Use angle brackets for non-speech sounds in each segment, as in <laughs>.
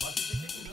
Parayı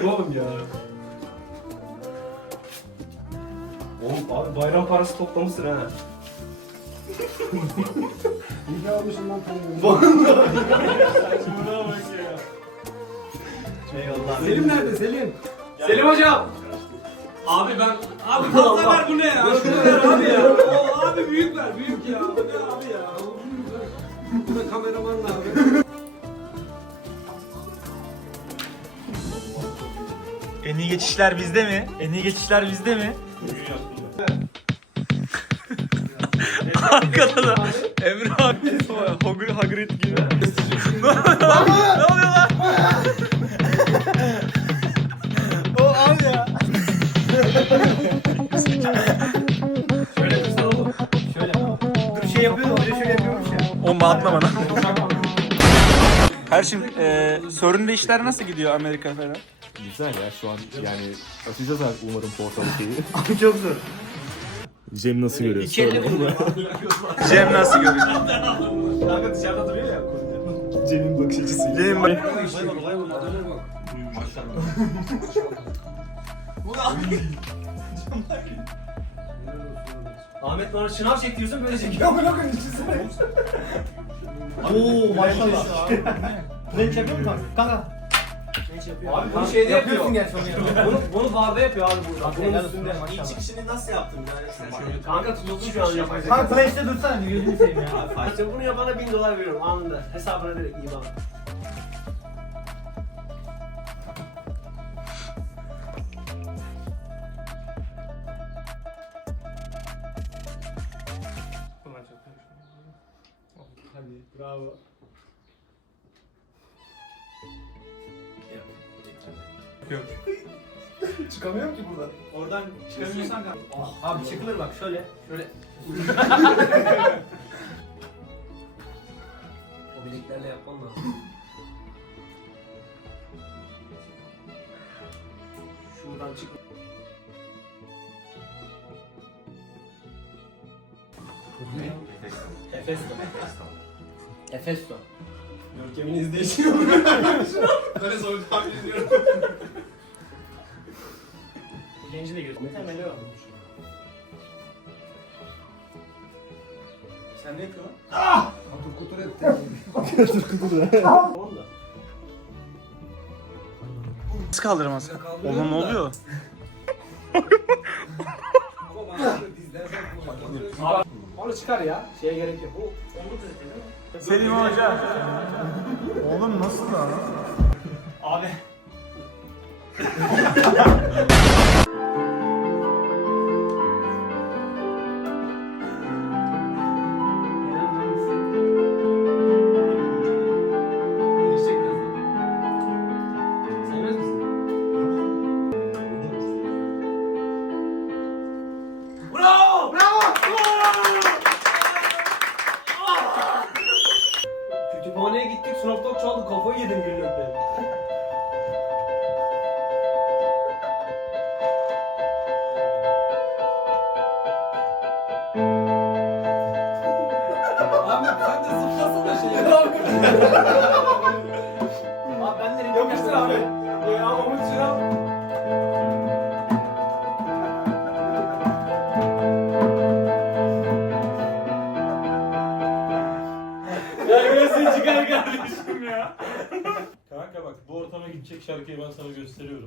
Alacak oğlum ya. Oğlum abi bayram parası toplamışsın ha. <laughs> İyi ki almışım lan parayı. <laughs> Buna bak ya. Eyvallah. Selim nerede Selim? Selim hocam. Abi ben abi <laughs> fazla ver bu ne ya? Şunu ver abi ya. O abi büyük ver büyük ya. Bu ne abi ya? Bu da kameraman abi. En iyi geçişler bizde mi? En iyi geçişler bizde mi? Arkada da Emre abi Hagrid, Hagrid gibi. ne oluyor lan? o abi ya. Dur şey yapıyor da şöyle yapıyormuş ya. O atla bana. Her şey, e, sorunlu işler nasıl gidiyor Amerika falan? Güzel ya şu an yani açacağız artık umarım portalı şeyi. <laughs> Abi çok zor. Cem nasıl görüyor? İki elle bunu. <laughs> Cem nasıl görüyor? Kanka dışarıda duruyor ya. Cem'in bakış açısıyla. Cem bak. Ahmet bana şınav çektiriyorsun böyle çekiyor. Amına koyayım düşünsene. Oo maşallah. Ne yapıyor mu kanka? Abi bunu şeyde yapıyor. Gerçi bunu, bunu barda yapıyor abi burada. Bunun üstünde. İlk çıkışını nasıl yaptın yani? Kanka tutuldu şu an yapacak. Kanka flash'te dursana gözünü seveyim ya. İşte bunu yapana 1000 dolar veriyorum anında. Hesabına direkt iyi bana. <laughs> Çıkamıyorum ki buradan. Oradan çıkamıyorsan kanka. Abi çıkılır bak şöyle. Şöyle. <laughs> o bileklerle yapman lazım. Şuradan çık. Efesto. Efesto. Görkem'in izleyişini Böyle soğuk tahmin ediyorum. <laughs> Birinci de gözüküyor. Temeli o. Sen ne yapıyorsun? Kutur kutur etti. Tamam da. Nasıl kaldırmaz? Oğlum ne oluyor? Ama bana Onu çıkar ya. Şeye gerek yok. Bu onu da değil mi? Selim Hoca. Oğlum nasıl lan? Abi. Ha ha ha! Abi ben de Yapıştır abi. Ya Umut Şırav. Ya gözün çıkar kardeşim ya. Kanka bak bu ortama gidecek şarkıyı ben sana gösteriyorum.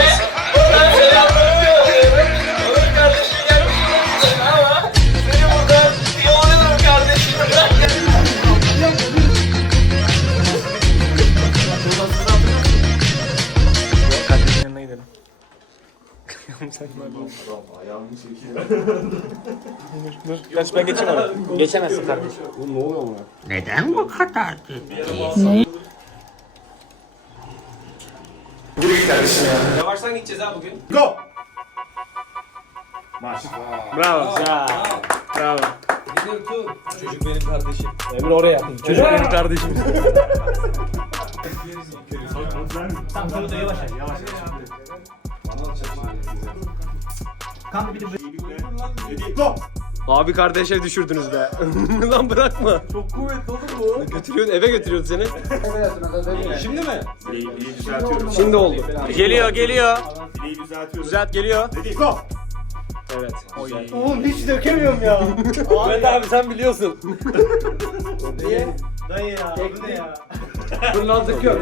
Dur, kaç ben geçeyim onu. Geçemezsin kardeşim. Yavaştan gideceğiz ha bugün. Bravo. Bravo. Bravo. Gidiyor tut. Çocuk benim kardeşim. Emir oraya. Çocuk benim kardeşim. Tamam da yavaş yavaş. Yavaş Kanka bir de Abi kardeşe düşürdünüz be. <laughs> Lan bırakma. Çok kuvvetli oğlum bu. Götürüyorsun eve götürüyorsun seni. Şimdi mi? Şimdi oldu. Geliyor geliyor. Düzeltiyoruz. Düzelt geliyor. Dedik go. Evet. Oğlum hiç dökemiyorum ya. <laughs> Evet abi sen biliyorsun. Niye? Dayı ya. Bu ne ya? Kurnazlık yok.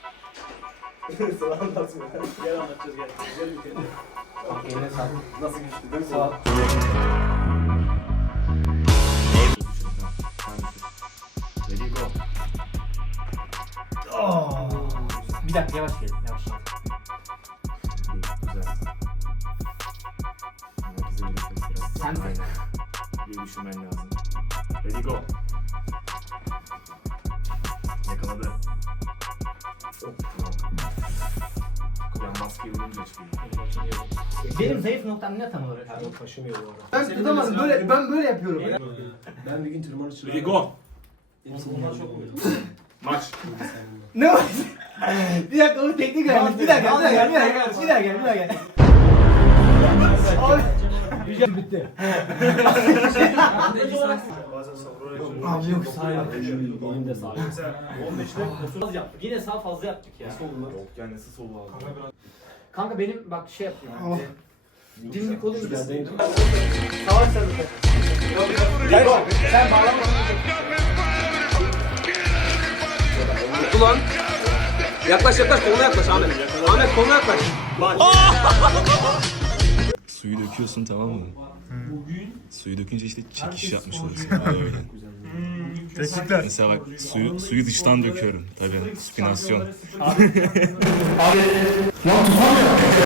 Sıra anlatsın. Gel anlatacağız gel. Güzel bir kere. Eline sağlık. Nasıl güçlü değil mi? Sağ ol. Ready go. Bir dakika yavaş gelin. Yavaş. Sen de. Bir düşünmen lazım. Ready go. Benim zayıf noktam ne tam olarak? abi? Taşımıyor bu arada. Ben tutamadım. Böyle ben böyle yapıyorum. Ben bir gün tırmanışçı. Ready go. Onlar çok mu? Maç. Ne var? bir dakika onu teknik öğrenmiş. Bir dakika, bir dakika, bir dakika, bir dakika, bir dakika. Abi. Bitti. Abi yok sağ yok. Benim de sağ ol. 15'te Fazla yaptık. Yine sağ fazla yaptık ya. Yok yani nasıl solu aldı? Kanka benim bak şey yapıyor. Yani. Dimdik olur musun? Savaş sarısı. Sen bağlama. Ulan. Yaklaş yaklaş koluna yaklaş Ahmet. Ahmet koluna yaklaş. Suyu döküyorsun tamam mı? Suyu dökünce işte çekiş yapmış Böyle. Mesela bak suyu, suyu dıştan döküyorum. Tabii spinasyon.